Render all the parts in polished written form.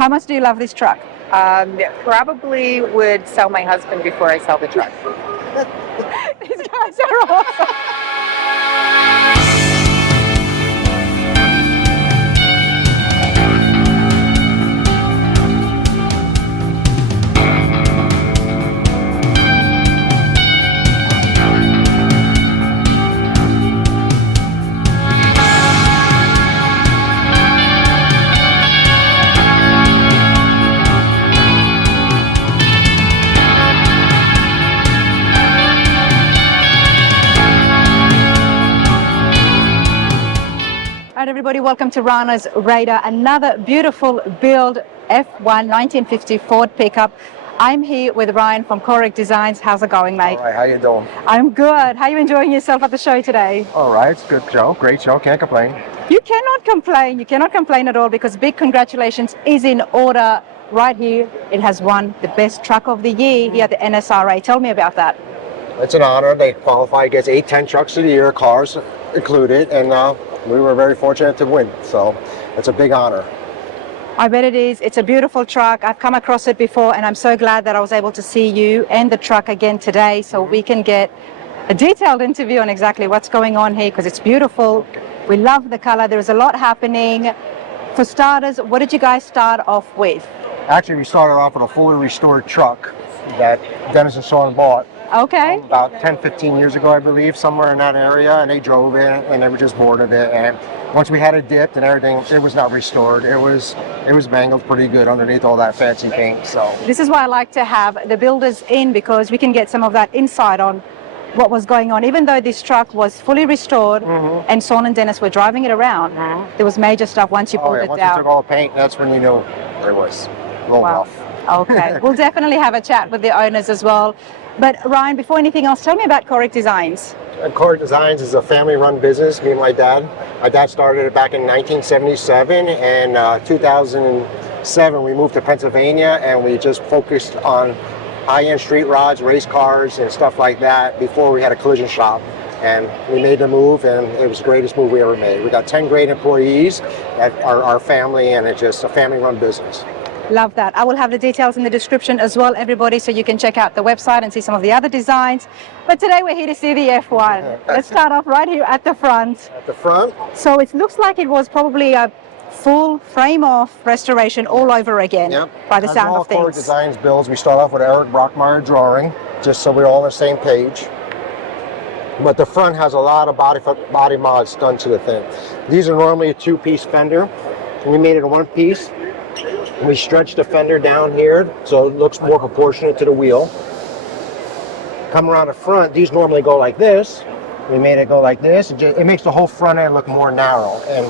How much do you love this truck? Probably would sell my husband before I sell the truck. These guys are awesome. All right, everybody, welcome to Rana's Radar, another beautiful build F1 1950 Ford pickup. I'm here with Ryan from Korek Designs. How's it going, mate? All right, how you doing? I'm good. How are you enjoying yourself at the show today? All right, it's a good show, great show, can't complain. You cannot complain. You cannot complain at all because big congratulations is in order right here. It has won the best truck of the year here at the NSRA. Tell me about that. It's an honor. They qualify against 8-10 trucks of the year, cars included, and we were very fortunate to win. So it's a big honor. I bet it is. It's a beautiful truck. I've come across it before, and I'm so glad that I was able to see you and the truck again today so we can get a detailed interview on exactly what's going on here because it's beautiful. We love the color. There's a lot happening. For starters, what did you guys start off with? Actually, we started off with a fully restored truck that Dennis and Saun bought Okay. about 10-15 years ago, I believe, somewhere in that area, and they drove it and they were just bored of it. And once we had it dipped and everything, it was not restored. It was mangled pretty good underneath all that fancy paint. So This is why I like to have the builders in because we can get some of that insight on what was going on. Even though this truck was fully restored and Saun and Dennis were driving it around, there was major stuff once you pulled it once down. you took all the paint, that's when you knew it was rolled off. Okay, we'll definitely have a chat with the owners as well. But Ryan, before anything else, tell me about Korek Designs. Korek Designs is a family-run business, me and my dad. My dad started it back in 1977, and 2007 we moved to Pennsylvania, and we just focused on high-end street rods, race cars, and stuff like that before we had a collision shop. And we made the move, and it was the greatest move we ever made. We got 10 great employees that are our family, and it's just a family-run business. Love that. I will have the details in the description as well, everybody, so you can check out the website and see some of the other designs. But today we're here to see the F1. Let's start off right here at the front. At the front? So it looks like it was probably a full frame-off restoration all over again by the sound of things. Korek Designs builds, we start off with Eric Brockmeyer drawing, just so we're all on the same page. But the front has a lot of body mods done to the thing. These are normally a two-piece fender. We made it a one-piece. We stretched the fender down here so it looks more proportionate to the wheel. Come around the front, these normally go like this. We made it go like this. It makes the whole front end look more narrow. And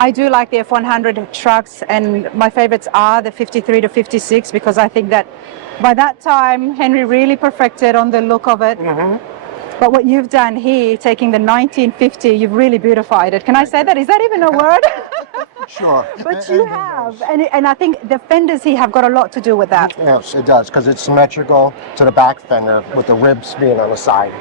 I do like the F100 trucks, and my favorites are the 53 to 56 because I think that by that time Henry really perfected on the look of it. But what you've done here, taking the 1950, you've really beautified it. Can I say that? Is that even a word? Sure. But you have. And I think the fenders here have got a lot to do with that. Yes, it does, because it's symmetrical to the back fender with the ribs being on the side.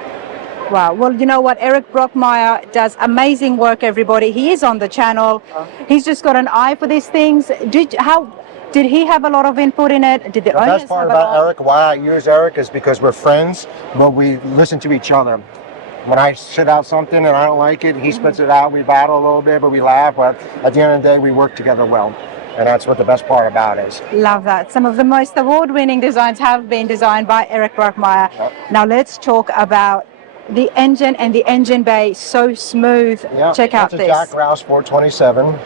Wow. Well, you know what? Eric Brockmeyer does amazing work, everybody. He is on the channel. He's just got an eye for these things. Did he have a lot of input in it? Did the owners best part have about Eric, why I use Eric, is because we're friends, but we listen to each other. When I shit out something and I don't like it, he spits it out, we battle a little bit, but we laugh, but at the end of the day, we work together well. And that's what the best part about it is. Love that. Some of the most award-winning designs have been designed by Eric Brockmeyer. Now let's talk about the engine and the engine bay. So smooth. Check out this. It's a Jack Roush 427.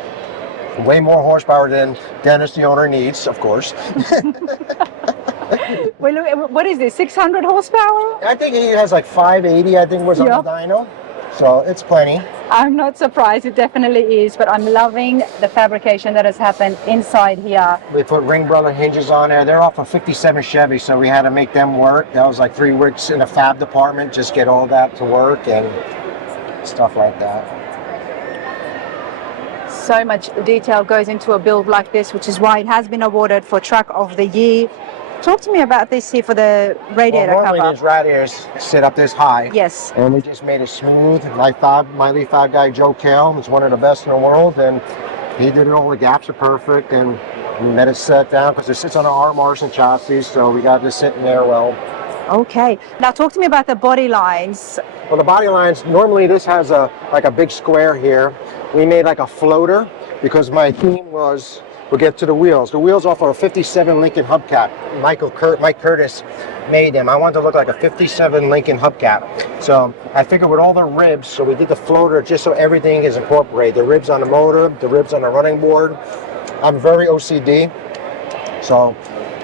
Way more horsepower than Dennis, the owner, needs, of course. What is this, 600 horsepower? I think he has like 580, I think was on the dyno. So it's plenty. I'm not surprised, it definitely is, but I'm loving the fabrication that has happened inside here. We put Ring Brother hinges on there. They're off a 57 Chevy, so we had to make them work. That was like 3 weeks in the fab department, just get all that to work and stuff like that. So much detail goes into a build like this, which is why it has been awarded for Truck of the Year. Talk to me about this here for the radiator normally cover. These radiators sit up this high. Yes. And we just made it smooth. My lead fab guy, Joe Kell, is one of the best in the world, and He did it all. The gaps are perfect, and we let it set down because it sits on an R. Morrison chassis, so we got this sitting there well. Okay. Now talk to me about the body lines. Well, the body lines, normally this has like a big square here. We made like a floater because my theme was, we'll get to the wheels. The wheels off our 57 Lincoln hubcap. Mike Curtis made them. I wanted to look like a 57 Lincoln hubcap. So I figured with all the ribs, so we did the floater just so everything is incorporated. The ribs on the motor, the ribs on the running board. I'm very OCD, so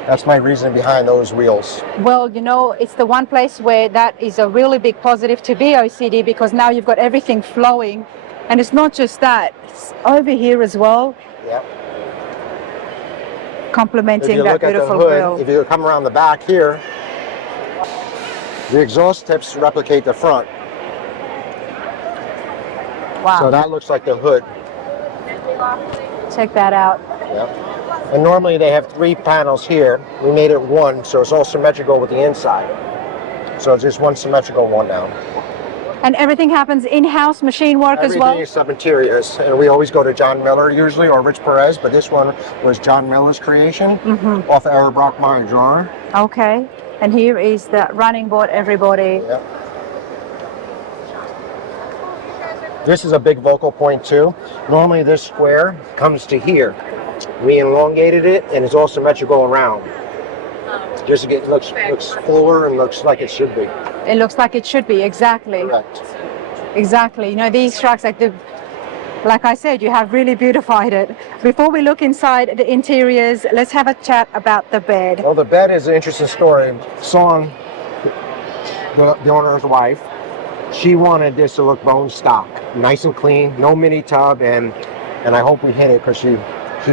that's my reason behind those wheels. Well, you know, it's the one place where that is a really big positive to be OCD, because now you've got everything flowing. And it's not just that, it's over here as well. Yep. Complementing that beautiful hood, grill. if you come around the back here, the exhaust tips replicate the front. Wow. So that looks like the hood. Check that out. Yep. And normally they have 3 panels here. We made it 1, so it's all symmetrical with the inside. So it's just one symmetrical one now. And everything happens in-house machine work as well? Everything is sub-interiors. And we always go to John Miller usually, or Rich Perez, but this one was John Miller's creation off Eric Brockmeyer drawing. Okay. And here is the running board, everybody. Yep. This is a big vocal point too. Normally this square comes to here. We elongated it, and it's all symmetrical around. Just to get looks fuller and looks like it should be. It looks like it should be, exactly. Correct. Exactly. You know, these trucks, like I said, you have really beautified it. Before we look inside the interiors, let's have a chat about the bed. Well, the bed is an interesting story. Saun, the owner's wife, she wanted this to look bone stock, nice and clean, no mini tub, and I hope we hit it because she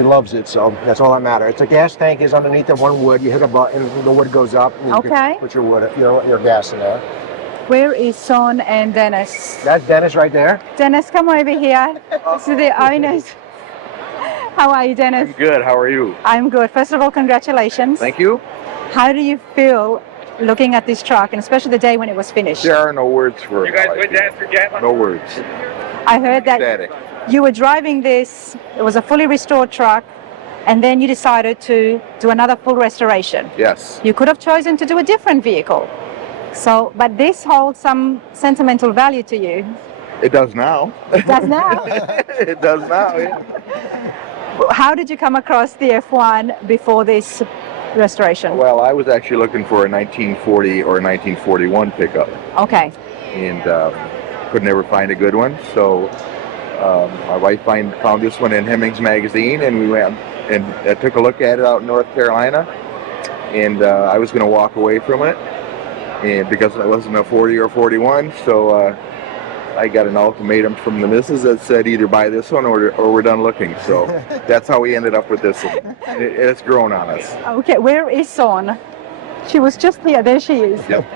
loves it, so that's all that matters. The gas tank is underneath the one wood. You hit a button, the wood goes up. And you can put your wood, your gas in there. Where is Saun and Dennis? That's Dennis right there. Dennis, come over here. This is the owners. How are you, Dennis? I'm good. How are you? I'm good. First of all, congratulations. Thank you. How do you feel looking at this truck, and especially the day when it was finished? There are no words for it. You guys with that for Gatlin? No words. I heard that Ecstatic. you were driving this, it was a fully restored truck, and then you decided to do another full restoration. Yes. You could have chosen to do a different vehicle. So, but this holds some sentimental value to you. It does now. It does now. It does now, yeah. How did you come across the F1 before this restoration? Well, I was actually looking for a 1940 or a 1941 pickup. Okay. And could never find a good one. So my wife found this one in Hemmings Magazine, and we went and took a look at it out in North Carolina. And I was going to walk away from it, and because it wasn't a 40 or 41, so I got an ultimatum from the missus that said either buy this one or we're done looking. So that's how we ended up with this one. It's grown on us. Okay, where is Saun? She was just here. There she is. Yep.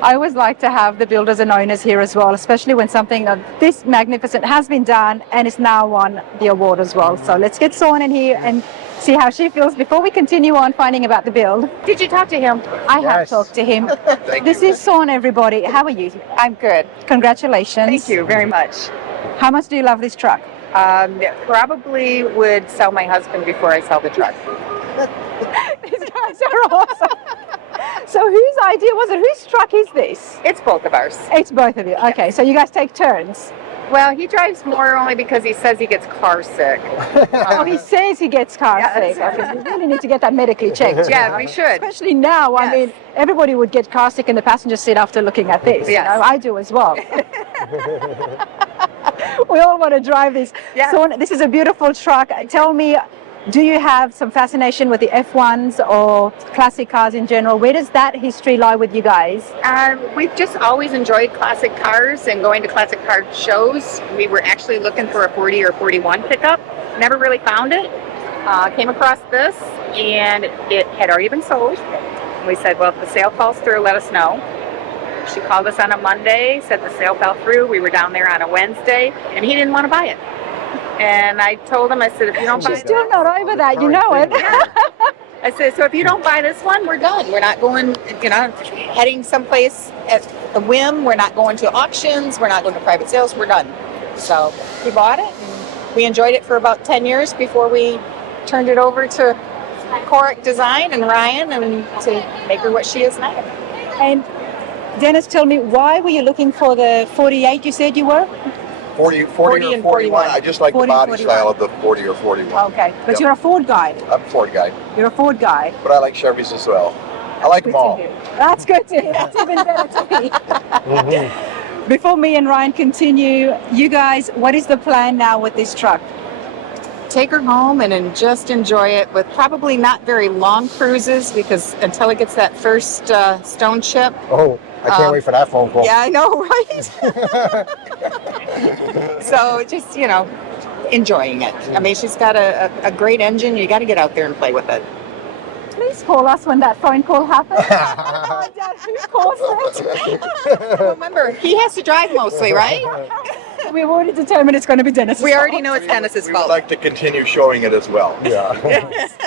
I always like to have the builders and owners here as well, especially when something of this magnificent has been done and is now won the award as well. So let's get Saun in here and see how she feels before we continue on finding about the build. Did you talk to him? I have talked to him. This is Saun, everybody. How are you? I'm good. Congratulations. Thank you very much. How much do you love this truck? Probably would sell my husband before I sell the truck. These guys are awesome. So whose idea was it? Whose truck is this? It's both of ours. It's both of you. Okay, so you guys take turns. Well, he drives more only because he says he gets car sick. Oh, he says he gets car sick. Okay, we really need to get that medically checked. Yeah, we should. Especially now. I mean, everybody would get car sick in the passenger seat after looking at this. Yes. You know, I do as well. We all want to drive this. Yeah. So this is a beautiful truck. Tell me, do you have some fascination with the F1s or classic cars in general? Where does that history lie with you guys? We've just always enjoyed classic cars and going to classic car shows. We were actually looking for a 40 or 41 pickup. Never really found it. Came across this, and it had already been sold. We said, well, if the sale falls through, let us know. She called us on a Monday, said the sale fell through. We were down there on a Wednesday, and he didn't want to buy it. And I told him, I said, if you don't buy She's still not over that, you know it. I said, so if you don't buy this one, we're done. We're not going, heading someplace at the whim. We're not going to auctions. We're not going to private sales. We're done. So he bought it. And we enjoyed it for about 10 years before we turned it over to Korek Design and Ryan and to make her what she is now. And Dennis, tell me, why were you looking for the 48 you said you were? 40 or and 41. I just like the 40, body 41. style of the 40 or 41. Okay, but Yep. you're a Ford guy. I'm a Ford guy, You're a Ford guy. but I like Chevys as well. I like Good them all. to hear. That's good to hear. That's even better to hear. Mhm. Before me and Ryan continue, you guys, what is the plan now with this truck? Take her home and just enjoy it with probably not very long cruises because until it gets that first stone chip. Oh, I can't wait for that phone call. Yeah, I know, right? So just, enjoying it. I mean, she's got a great engine. You got to get out there and play with it. Please call us when that phone call happens. Find out who caused it. Remember, he has to drive mostly, right? We've already determined it's going to be Dennis. We already know it's Dennis's We would fault. like to continue showing it as well. Yeah.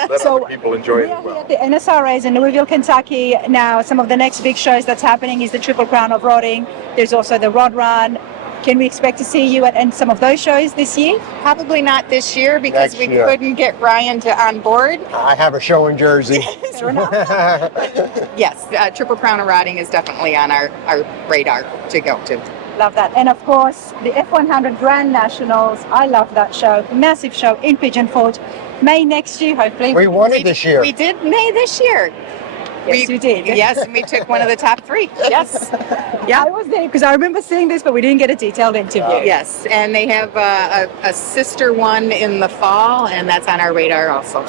Let So, other people enjoy We it are as here well. at the NSRAs in Louisville, Kentucky. Now, some of the next big shows that's happening is the Triple Crown of Rodding. There's also the Rod Run. Can we expect to see you at some of those shows this year? Probably not this year because Next we year. couldn't get Ryan on board. I have a show in Jersey. Fair enough. Yes, Triple Crown of Riding is definitely on our radar to go to. Love that. And of course, the F100 Grand Nationals. I love that show. Massive show in Pigeon Forge. May next year, hopefully. We won it this year. We did May this year. Yes, you did. Yes, and we took one of the top 3. Yes. I was there because I remember seeing this, but we didn't get a detailed interview. Yes, and they have a sister one in the fall, and that's on our radar also.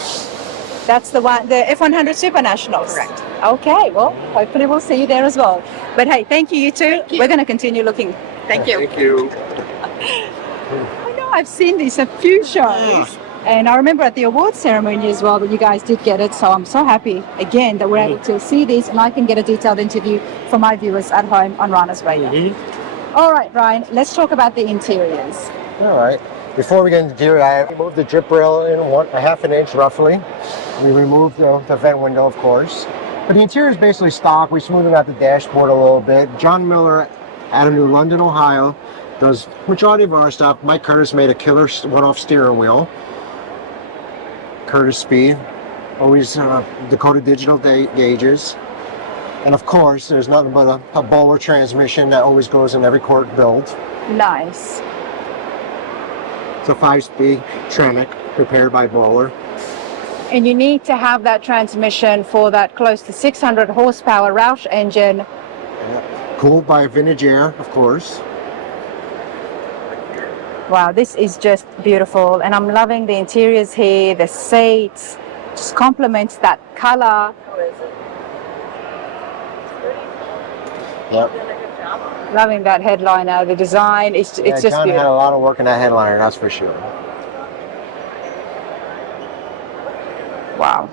That's the one, the F100 Super Nationals. Correct. Okay, well, hopefully we'll see you there as well. But hey, thank you, you two. you. We're going to continue looking. Thank you. Thank you. I know I've seen this a few shows. And I remember at the awards ceremony as well that you guys did get it. So I'm so happy again that we're able to see this and I can get a detailed interview for my viewers at home on Rana's radar. All right, Ryan, let's talk about the interiors. All right. Before we get into the interior, I removed the drip rail in a half an inch roughly. We removed the vent window, of course. But the interior is basically stock. We smoothed out the dashboard a little bit. John Miller out of New London, Ohio, does majority of our stuff. Mike Curtis made a killer one-off steering wheel. Curtis Speed, always Dakota Digital gauges. And of course, there's nothing but a bowler transmission that always goes in every Korek build. Nice. It's a 5-speed Tremec prepared by Bowler. And you need to have that transmission for that close to 600 horsepower Roush engine. Cooled by Vintage Air, of course. Wow, this is just beautiful. And I'm loving the interiors here, the seats, just complements that color. Yep. Loving that headliner, the design, it's just John had a beautiful. lot of work in that headliner, that's for sure. Wow.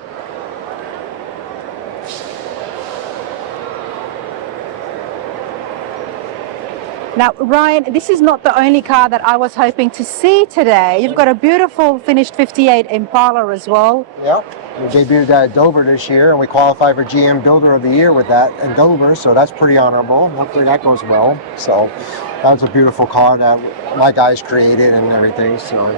Now, Ryan, this is not the only car that I was hoping to see today. You've got a beautiful finished 58 Impala as well. Yep. We debuted that at Dover this year, and we qualified for GM Builder of the Year with that in Dover, so that's pretty honorable. Hopefully that goes well. So that was a beautiful car that my guys created and everything. So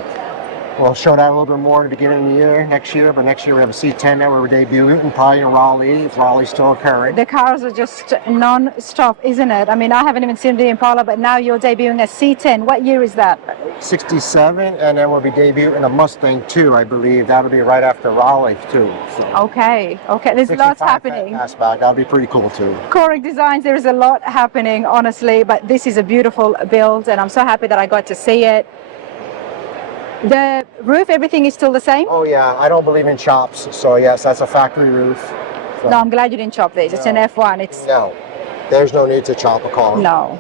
we'll show that a little bit more at the beginning of the year, next year. But next year we have a C10 that we're debuting, and probably in Raleigh, if Raleigh's still occurring. The cars are just non-stop, isn't it? I mean, I haven't even seen the Impala, but now you're debuting a C10. What year is that? 67, and then we'll be debuting a Mustang too, I believe. That'll be right after Raleigh too. So Okay, there's 65 lots happening. fastback, that'll be pretty cool too. Korek Designs, there is a lot happening, honestly, but this is a beautiful build, and I'm so happy that I got to see it. The roof, everything is still the same? Oh yeah, I don't believe in chops, so yes, that's a factory roof. So, No, I'm glad you didn't chop this. It's an No. F1. It's no, there's no need to chop a car. no.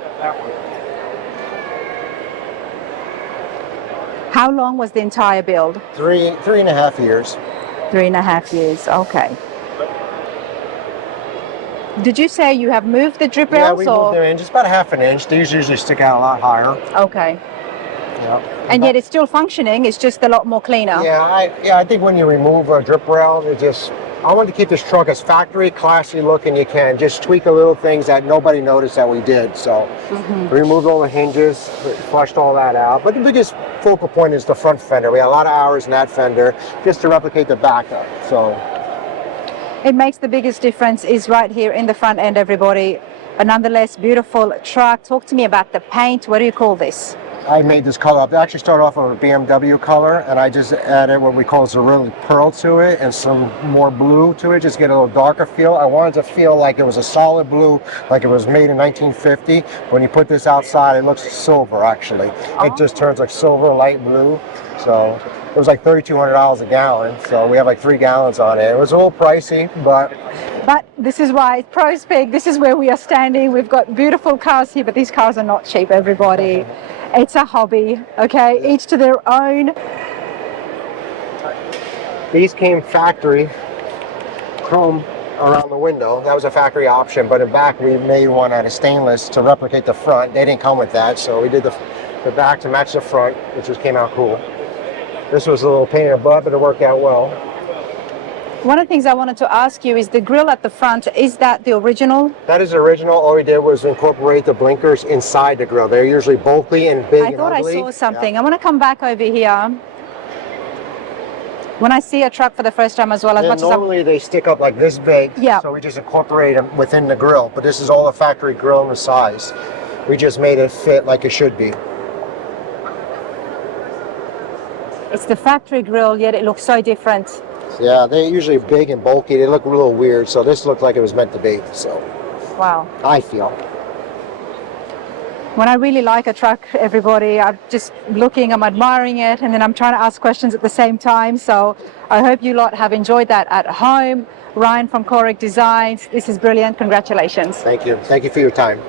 How long was the entire build? 3.5 years. 3.5 years. Okay. Did you say you have moved the drip Yeah, rails? we moved them in just about 1/2 inch. These usually stick out a lot higher. Okay. Yeah. And yet it's still functioning. It's just a lot more cleaner. Yeah, I think when you remove a drip rail, it just I wanted to keep this truck as factory classy looking you can. Just tweak a little things that nobody noticed that we did. So we removed all the hinges, flushed all that out. But the biggest focal point is the front fender. We had a lot of hours in that fender just to replicate the backup. So It makes the biggest difference is right here in the front end, everybody. But nonetheless, beautiful truck. Talk to me about the paint. What do you call this? I made this color up. They actually started off with a BMW color, and I just added what we call cerulean pearl to it and some more blue to it, just get a little darker feel. I wanted to feel like it was a solid blue, like it was made in 1950. When you put this outside, it looks silver, actually. It just turns like silver, light blue. So it was like $3,200 a gallon, so we have like 3 gallons on it. It was a little pricey, but this is why Pros Peak, this is where we are standing. We've got beautiful cars here, but these cars are not cheap, everybody. It's a hobby, okay? Each to their own. these came factory chrome around the window. That was a factory option, but in back we made one out of stainless to replicate the front. They didn't come with that, so we did the back to match the front, which just came out cool. This was a little pain in the butt, but it worked out well. One of the things I wanted to ask you is the grille at the front, is that the original? That is original. All we did was incorporate the blinkers inside the grille. They're usually bulky and big and ugly. I saw something. I want to come back over here. When I see a truck for the first time as well, as much as normally they stick up like this big, so we just incorporate them within the grille. But this is all a factory grille in the size. We just made it fit like it should be. It's the factory grille, yet it looks so different. Yeah, they're usually big and bulky. They look a little weird, so this looked like it was meant to be. So, wow. I feel. When I really like a truck, everybody, I'm just looking, I'm admiring it, and then I'm trying to ask questions at the same time. So I hope you lot have enjoyed that at home. Ryan from Korek Designs, this is brilliant. Congratulations. Thank you. Thank you for your time.